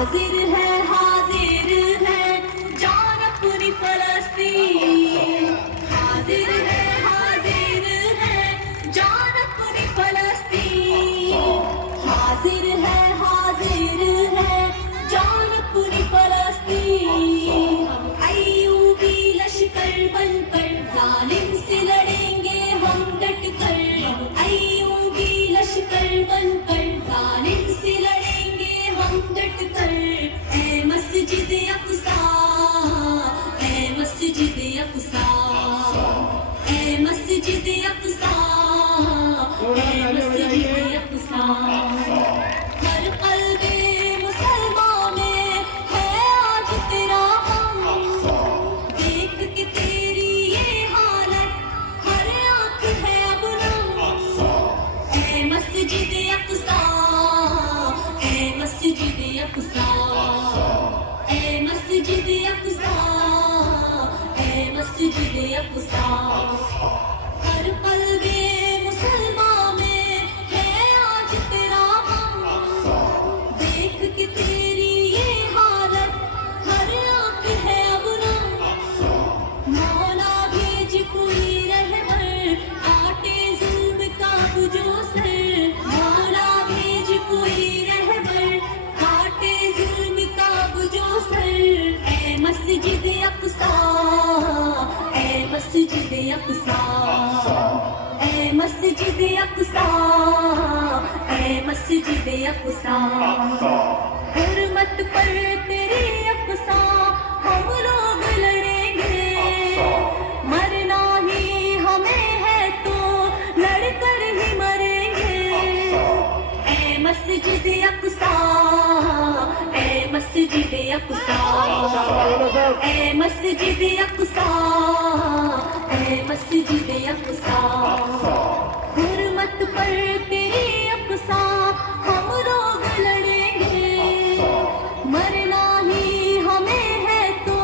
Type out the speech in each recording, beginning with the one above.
حاضر ہے جان اپنی فلسطین، حاضر ہے جان اپنی فلسطین، حاضر ہے جان اپنی فلسطین، ایوبی لشکر بن کر ظالم سے لڑیں گے ہم ڈٹ کر، ایوبی لشکر بن کر ظالم سے لڑیں گے ہم ڈٹ کر، اے مسجد اقصی، اے مسجد اقصی، اے مسجد اقصی، اے مسجد اقصی، ہر قلب مسلمان میں ہے آج تیرا غم، دیکھ کے تیری یہ حالت ہر آنکھ ہے اب نم، اے مسجد اقصی، اے مسجد اقصی، اے مسجد اقصی، اے مسجد اقصی، ہر قلب مسلمان میں ہے آج تیرا غم، دیکھ کے تیری یہ حالت ہر آنکھ ہے اب نم، مولا بھیج کوئی رہبر کاٹے ظلم کا جو سر، مولا بھیج کوئی رہبر کاٹے ظلم کا جو سر، اے مسجد اقصی، اے مسجد اقصی، اے مسجد اقصی، اے مسجد اقصی، حرمت پر تیری اقصی ہم لوگ لڑیں گے، مرنا ہی ہمیں ہے تو لڑ کر ہی مریں گے، اے مسجد اقصی، اے مسجد اقصی، اے مسجد اقصی، اے مسجد اقصی، حرمت پر تیری اقصی ہم لوگ لڑیں گے، مرنا ہی ہمیں ہے تو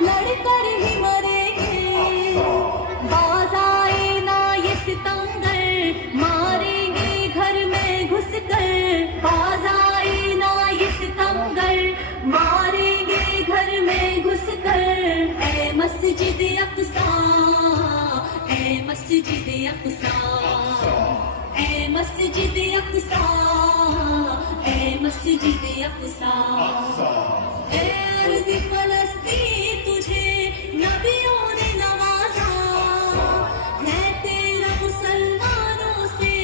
لڑ کر ہی مریں گے، باز آئے نا یہ ستمگر ماریں گے گھر میں گھس کر، باز آئے نا یہ ستمگر ماریں گے گھر میں گھس کر، اے مسجد اقصی، اے مسجد اقصی، اے مسجد اقصی، اے مسجد اقصی، اے ارض فلسطین تجھے نبیوں نے نوازا، ہے تیرا مسلمانوں سے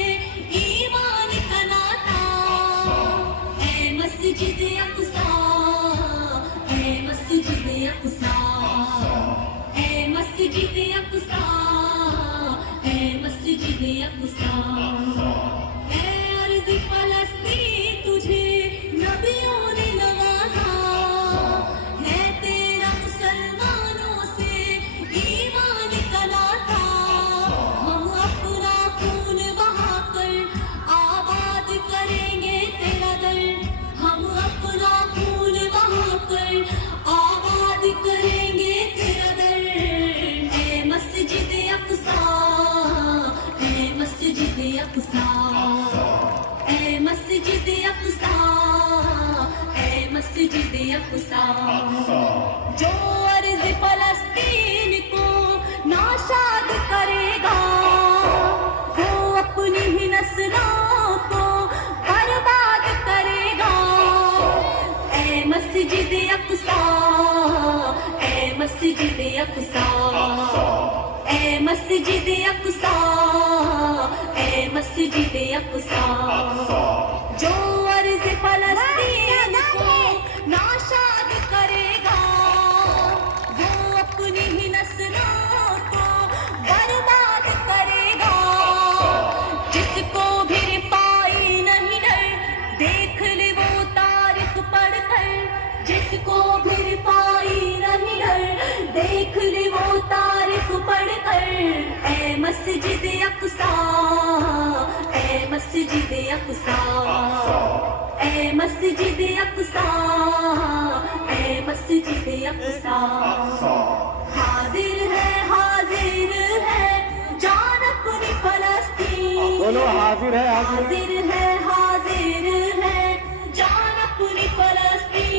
ایمان کا ناتا، اے مسجد اقصی، اے مسجد اقصی، اے مسجد اقصی، اے مسجد اقصی، اے ارض فلسطین تجھے نبیوں نے نوازا، ہے تیرا مسلمانوں سے ایمان کا ناتا، ہم اپنا خون بہا کر آباد کریں گے تیرا در، ہم اپنا خون بہا کر آباد کریں گے تیرا در، اے مسجد اقصی، اے مسجد اقصی، اے مسجد اقصی، اے مسجد اقصی، جو ارض فلسطین کو ناشاد کرے گا وہ اپنی ہی نسلوں کو برباد کرے گا، اے مسجد اقصی، اے مسجد اقصی، اے مسجد اقصی، اے مسجد اقصی، جو ارض فلسطین کو ناشاد کرے گا وہ اپنی ہی نسلوں کو برباد کرے گا، جس کو بھی رفائی نہیں ڈر دیکھ لے وہ تاریخ پڑھ کر، جس کو بھی رفائی نہیں ڈر دیکھ لے وہ تاریخ پڑھ کر، اے مسجد اقصی، اے مسجد اقصی، اے مسجد اقصی، اے مسجد اقصی، حاضر ہے جان اپنی فلسطین، بولو حاضر ہے حاضر ہے جان اپنی فلسطین،